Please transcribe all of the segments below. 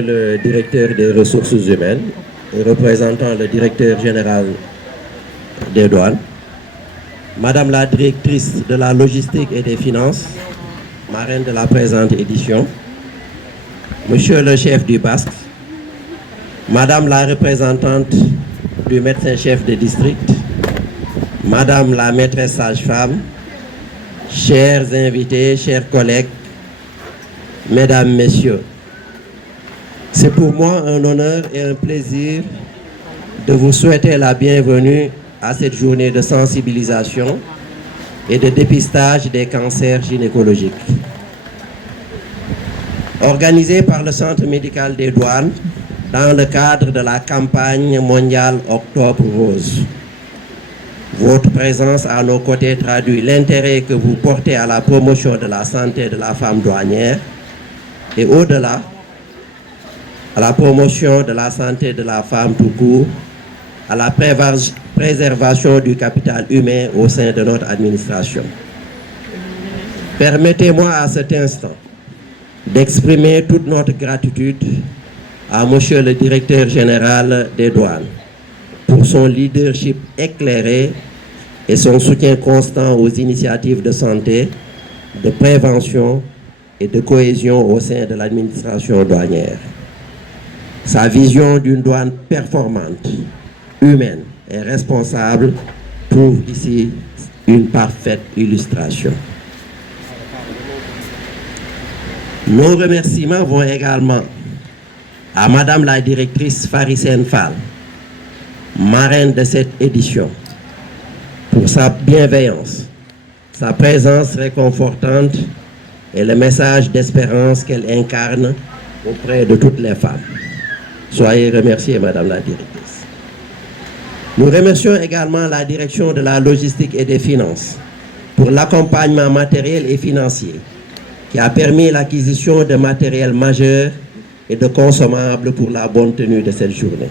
Le directeur des ressources humaines, représentant le directeur général des douanes, Madame la directrice de la logistique et des finances, marraine de la présente édition, Monsieur le chef du BASC, Madame la représentante du médecin-chef de district, Madame la maîtresse sage-femme, chers invités, chers collègues, Mesdames, Messieurs, c'est pour moi un honneur et un plaisir de vous souhaiter la bienvenue à cette journée de sensibilisation et de dépistage des cancers gynécologiques. Organisée par le Centre médical des douanes dans le cadre de la campagne mondiale Octobre Rose. Votre présence à nos côtés traduit l'intérêt que vous portez à la promotion de la santé de la femme douanière et au-delà, à la promotion de la santé de la femme tout court, à la préservation du capital humain au sein de notre administration. Permettez-moi à cet instant d'exprimer toute notre gratitude à Monsieur le directeur général des douanes pour son leadership éclairé et son soutien constant aux initiatives de santé, de prévention et de cohésion au sein de l'administration douanière. Sa vision d'une douane performante, humaine et responsable trouve ici une parfaite illustration. Nos remerciements vont également à Madame la directrice Farisen Fall, marraine de cette édition, pour sa bienveillance, sa présence réconfortante et le message d'espérance qu'elle incarne auprès de toutes les femmes. Soyez remerciée, Madame la directrice. Nous remercions également la direction de la logistique et des finances pour l'accompagnement matériel et financier qui a permis l'acquisition de matériel majeur et de consommables pour la bonne tenue de cette journée.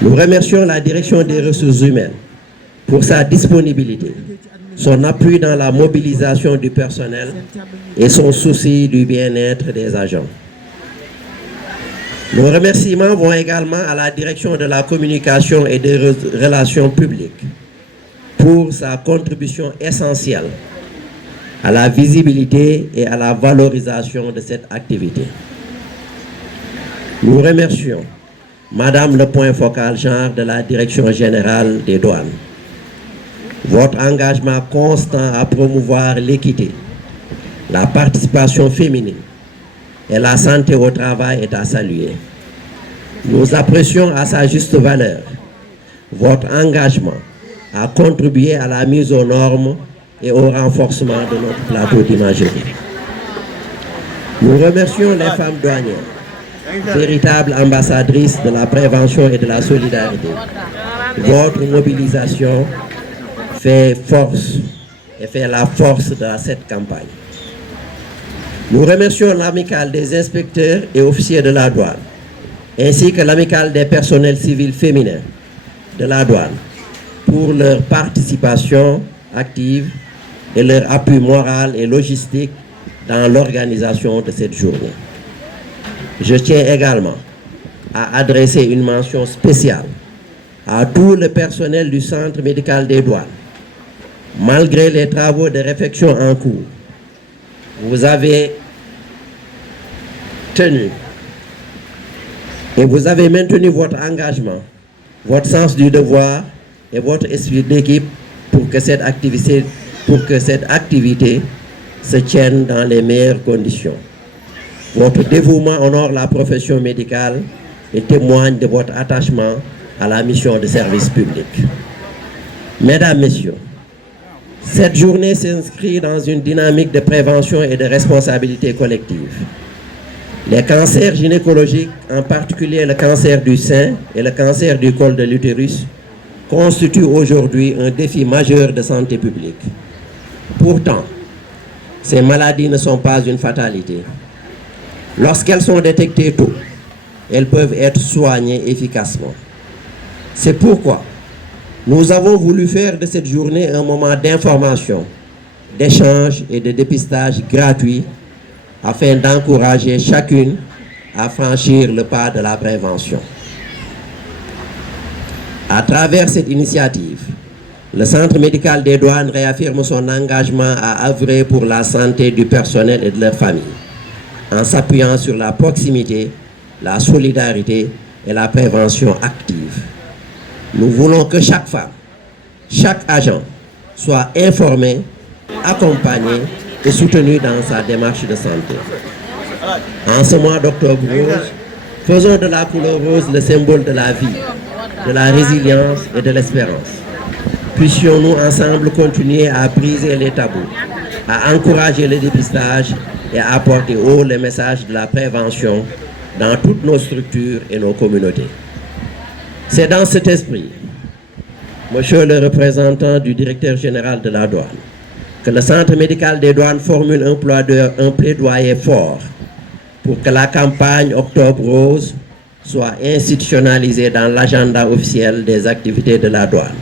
Nous remercions la direction des ressources humaines pour sa disponibilité, son appui dans la mobilisation du personnel et son souci du bien-être des agents. Nos remerciements vont également à la direction de la communication et des relations publiques pour sa contribution essentielle à la visibilité et à la valorisation de cette activité. Nous remercions Madame le point focal genre de la Direction générale des douanes. Votre engagement constant à promouvoir l'équité, la participation féminine et la santé au travail est à saluer. Nous apprécions à sa juste valeur votre engagement à contribuer à la mise aux normes et au renforcement de notre plateau d'imagerie. Nous remercions les femmes douanières, véritables ambassadrices de la prévention et de la solidarité. Votre mobilisation fait force et fait la force de cette campagne. Nous remercions l'amicale des inspecteurs et officiers de la douane, ainsi que l'amicale des personnels civils féminins de la douane, pour leur participation active et leur appui moral et logistique dans l'organisation de cette journée. Je tiens également à adresser une mention spéciale à tout le personnel du Centre médical des douanes. Malgré les travaux de réfection en cours, vous avez tenu et vous avez maintenu votre engagement, votre sens du devoir et votre esprit d'équipe pour que cette activité se tienne dans les meilleures conditions. Votre dévouement honore la profession médicale et témoigne de votre attachement à la mission de service public. Mesdames, Messieurs, cette journée s'inscrit dans une dynamique de prévention et de responsabilité collective. Les cancers gynécologiques, en particulier le cancer du sein et le cancer du col de l'utérus, constituent aujourd'hui un défi majeur de santé publique. Pourtant, ces maladies ne sont pas une fatalité. Lorsqu'elles sont détectées tôt, elles peuvent être soignées efficacement. C'est pourquoi nous avons voulu faire de cette journée un moment d'information, d'échange et de dépistage gratuit afin d'encourager chacune à franchir le pas de la prévention. À travers cette initiative, le Centre médical des douanes réaffirme son engagement à œuvrer pour la santé du personnel et de leurs familles, en s'appuyant sur la proximité, la solidarité et la prévention active. Nous voulons que chaque femme, chaque agent soit informé, accompagné et soutenu dans sa démarche de santé. En ce mois d'octobre rose, faisons de la couleur rose le symbole de la vie, de la résilience et de l'espérance. Puissions-nous ensemble continuer à briser les tabous, à encourager le dépistage et à apporter haut le message de la prévention dans toutes nos structures et nos communautés. C'est dans cet esprit, Monsieur le représentant du directeur général de la douane, que le Centre médical des douanes formule un plaidoyer fort pour que la campagne Octobre Rose soit institutionnalisée dans l'agenda officiel des activités de la douane.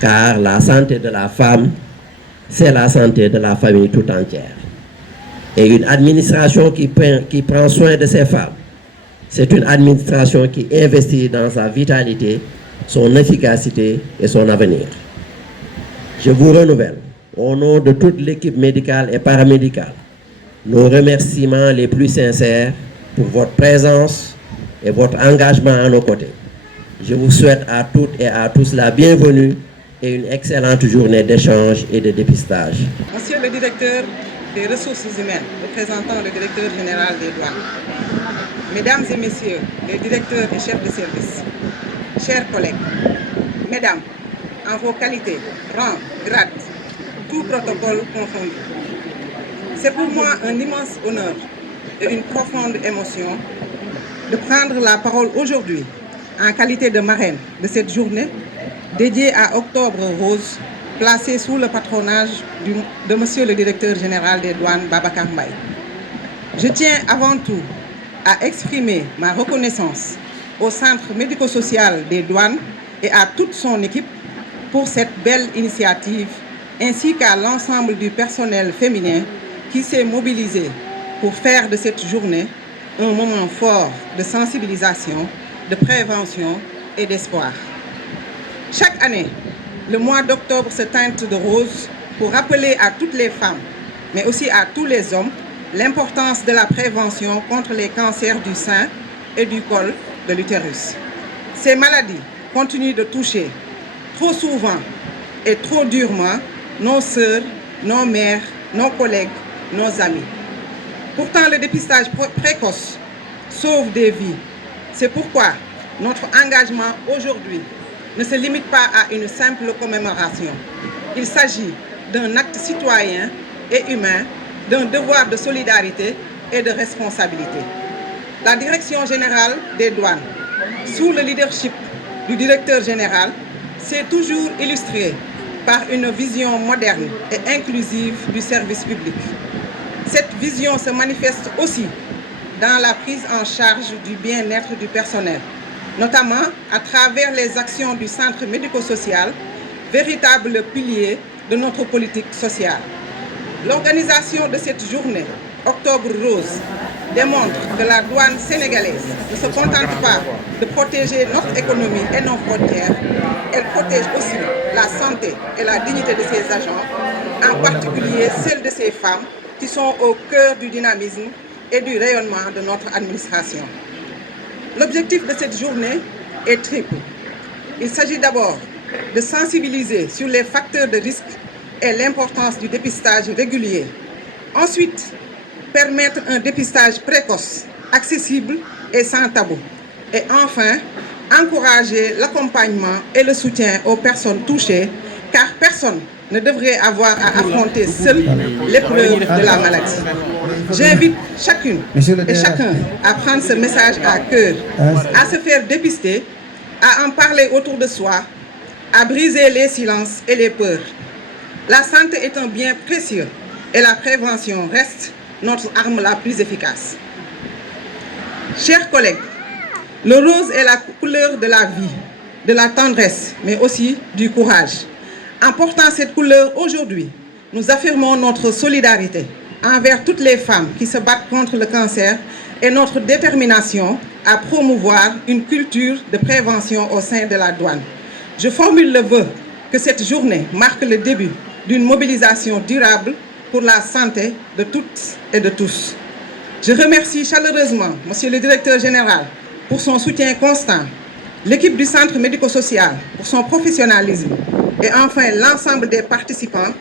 Car la santé de la femme, c'est la santé de la famille tout entière. Et une administration qui prend soin de ses femmes, c'est une administration qui investit dans sa vitalité, son efficacité et son avenir. Je vous renouvelle, au nom de toute l'équipe médicale et paramédicale, nos remerciements les plus sincères pour votre présence et votre engagement à nos côtés. Je vous souhaite à toutes et à tous la bienvenue et une excellente journée d'échange et de dépistage. Monsieur le directeur des ressources humaines, représentant le directeur général des douanes, mesdames et messieurs les directeurs et chefs de service, chers collègues, mesdames, en vos qualités, rangs, grades, tout protocole confondu, c'est pour moi un immense honneur et une profonde émotion de prendre la parole aujourd'hui en qualité de marraine de cette journée dédiée à Octobre Rose, placée sous le patronage de Monsieur le directeur général des douanes, Babacar Mbaye. Je tiens avant tout à exprimer ma reconnaissance au Centre médico-social des douanes et à toute son équipe pour cette belle initiative, ainsi qu'à l'ensemble du personnel féminin qui s'est mobilisé pour faire de cette journée un moment fort de sensibilisation, de prévention et d'espoir. Chaque année, le mois d'octobre se teinte de rose pour rappeler à toutes les femmes, mais aussi à tous les hommes, l'importance de la prévention contre les cancers du sein et du col de l'utérus. Ces maladies continuent de toucher trop souvent et trop durement nos sœurs, nos mères, nos collègues, nos amis. Pourtant, le dépistage précoce sauve des vies. C'est pourquoi notre engagement aujourd'hui ne se limite pas à une simple commémoration. Il s'agit d'un acte citoyen et humain, d'un devoir de solidarité et de responsabilité. La Direction générale des douanes, sous le leadership du directeur général, s'est toujours illustrée par une vision moderne et inclusive du service public. Cette vision se manifeste aussi dans la prise en charge du bien-être du personnel, notamment à travers les actions du Centre médico-social, véritable pilier de notre politique sociale. L'organisation de cette journée, Octobre Rose, démontre que la douane sénégalaise ne se contente pas de protéger notre économie et nos frontières, elle protège aussi la santé et la dignité de ses agents, en particulier celle de ces femmes qui sont au cœur du dynamisme et du rayonnement de notre administration. L'objectif de cette journée est triple. Il s'agit d'abord de sensibiliser sur les facteurs de risque et l'importance du dépistage régulier. Ensuite, permettre un dépistage précoce, accessible et sans tabou. Et enfin, encourager l'accompagnement et le soutien aux personnes touchées, car personne ne devrait avoir à affronter seul l'épreuve de la maladie. J'invite chacune et chacun à prendre ce message à cœur, à se faire dépister, à en parler autour de soi, à briser les silences et les peurs. La santé est un bien précieux et la prévention reste notre arme la plus efficace. Chers collègues, le rose est la couleur de la vie, de la tendresse, mais aussi du courage. En portant cette couleur aujourd'hui, nous affirmons notre solidarité envers toutes les femmes qui se battent contre le cancer et notre détermination à promouvoir une culture de prévention au sein de la douane. Je formule le vœu que cette journée marque le début d'une mobilisation durable pour la santé de toutes et de tous. Je remercie chaleureusement Monsieur le Directeur Général pour son soutien constant, l'équipe du Centre médico-social pour son professionnalisme et enfin l'ensemble des participants,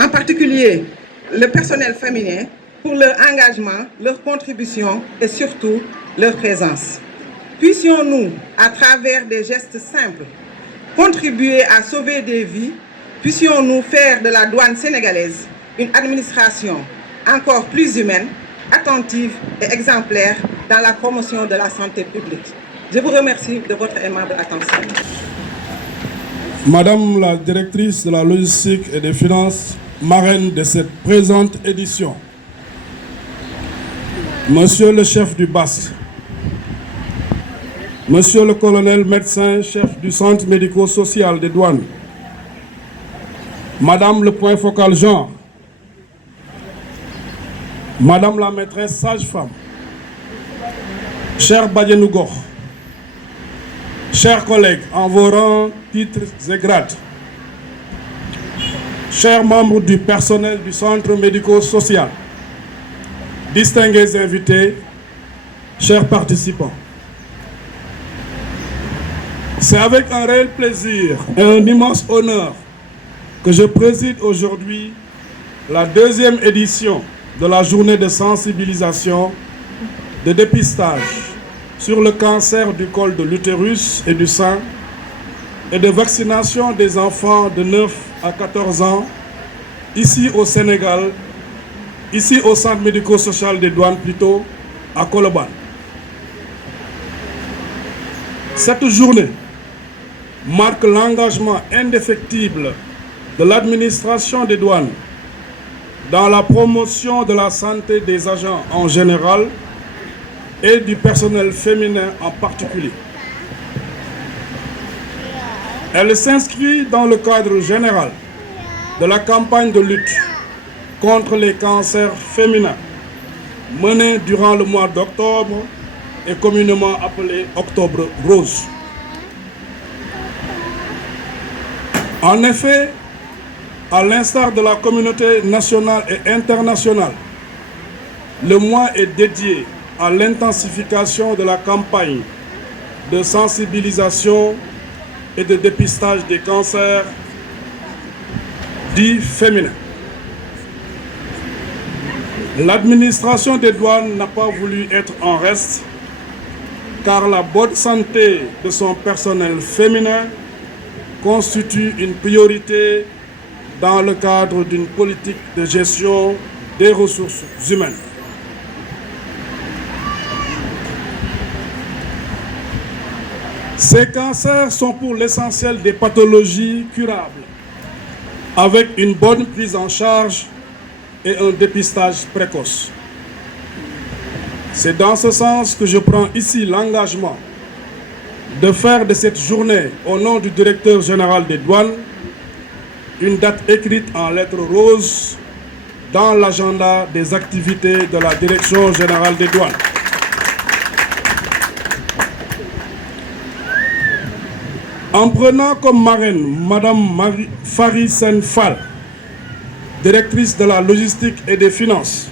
en particulier le personnel féminin, pour leur engagement, leur contribution et surtout leur présence. Puissions-nous, à travers des gestes simples, contribuer à sauver des vies, puissions-nous faire de la douane sénégalaise une administration encore plus humaine, attentive et exemplaire dans la promotion de la santé publique. Je vous remercie de votre aimable attention. Madame la directrice de la logistique et des finances, marraine de cette présente édition, Monsieur le chef du BAS, Monsieur le colonel médecin chef du centre médico-social des douanes, Madame le point focal genre, Madame la maîtresse sage-femme, cher Badianougor, chers collègues en vos rangs, titres et grades, chers membres du personnel du centre médico-social, distingués invités, chers participants. C'est avec un réel plaisir et un immense honneur que je préside aujourd'hui la deuxième édition de la journée de sensibilisation, de dépistage sur le cancer du col de l'utérus et du sein et de vaccination des enfants de 9 à 14 ans ici au Sénégal, ici au centre médico-social des douanes plutôt, à Colobane. Cette journée marque l'engagement indéfectible de l'administration des douanes dans la promotion de la santé des agents en général et du personnel féminin en particulier. Elle s'inscrit dans le cadre général de la campagne de lutte contre les cancers féminins menée durant le mois d'octobre et communément appelé Octobre Rose. En effet, à l'instar de la communauté nationale et internationale, le mois est dédié à l'intensification de la campagne de sensibilisation et de dépistage des cancers dits féminins. L'administration des douanes n'a pas voulu être en reste, car la bonne santé de son personnel féminin constitue une priorité dans le cadre d'une politique de gestion des ressources humaines. Ces cancers sont pour l'essentiel des pathologies curables, avec une bonne prise en charge et un dépistage précoce. C'est dans ce sens que je prends ici l'engagement de faire de cette journée, au nom du directeur général des douanes, une date écrite en lettres roses dans l'agenda des activités de la Direction générale des douanes. En prenant comme marraine Madame Farisen Fall, directrice de la logistique et des finances,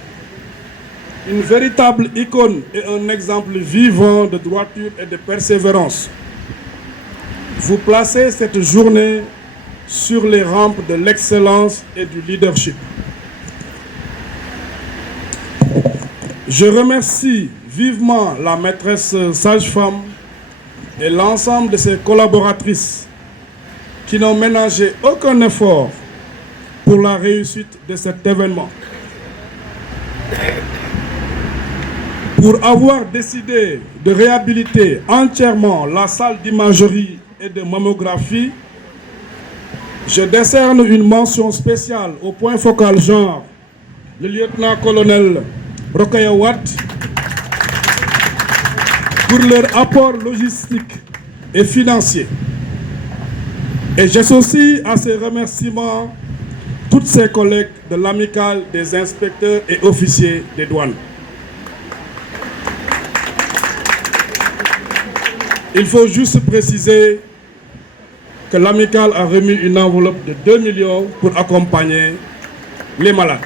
une véritable icône et un exemple vivant de droiture et de persévérance, vous placez cette journée sur les rampes de l'excellence et du leadership. Je remercie vivement la maîtresse sage-femme et l'ensemble de ses collaboratrices qui n'ont ménagé aucun effort pour la réussite de cet événement. Pour avoir décidé de réhabiliter entièrement la salle d'imagerie et de mammographie, je décerne une mention spéciale au point focal genre, le lieutenant-colonel Rokhaya Wade, pour leur apport logistique et financier. Et j'associe à ces remerciements toutes ses collègues de l'amicale des inspecteurs et officiers des douanes. Il faut juste préciser que l'amicale a remis une enveloppe de 2 millions pour accompagner les malades.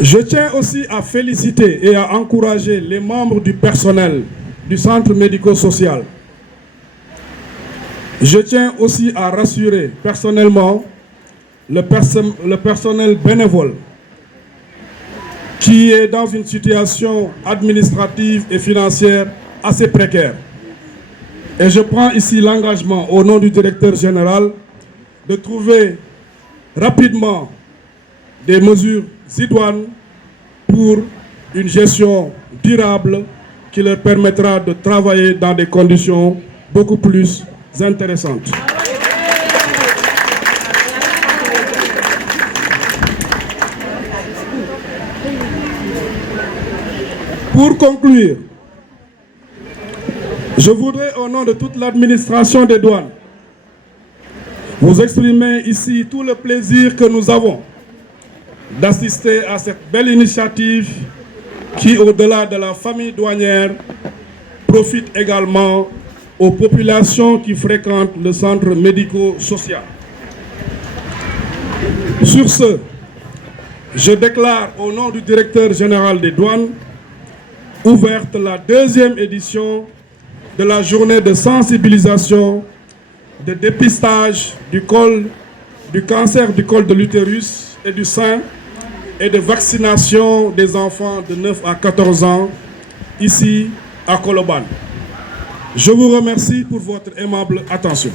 Je tiens aussi à féliciter et à encourager les membres du personnel du centre médico-social. Je tiens aussi à rassurer personnellement le personnel bénévole qui est dans une situation administrative et financière assez précaire. Et je prends ici l'engagement au nom du directeur général de trouver rapidement des mesures idoines pour une gestion durable qui leur permettra de travailler dans des conditions beaucoup plus intéressantes. Pour conclure, je voudrais, au nom de toute l'administration des douanes, vous exprimer ici tout le plaisir que nous avons d'assister à cette belle initiative qui, au-delà de la famille douanière, profite également aux populations qui fréquentent le centre médico-social. Sur ce, je déclare au nom du directeur général des douanes ouverte la 2e édition de la journée de sensibilisation, de dépistage du cancer du col de l'utérus et du sein et de vaccination des enfants de 9 à 14 ans ici à Colobane. Je vous remercie pour votre aimable attention.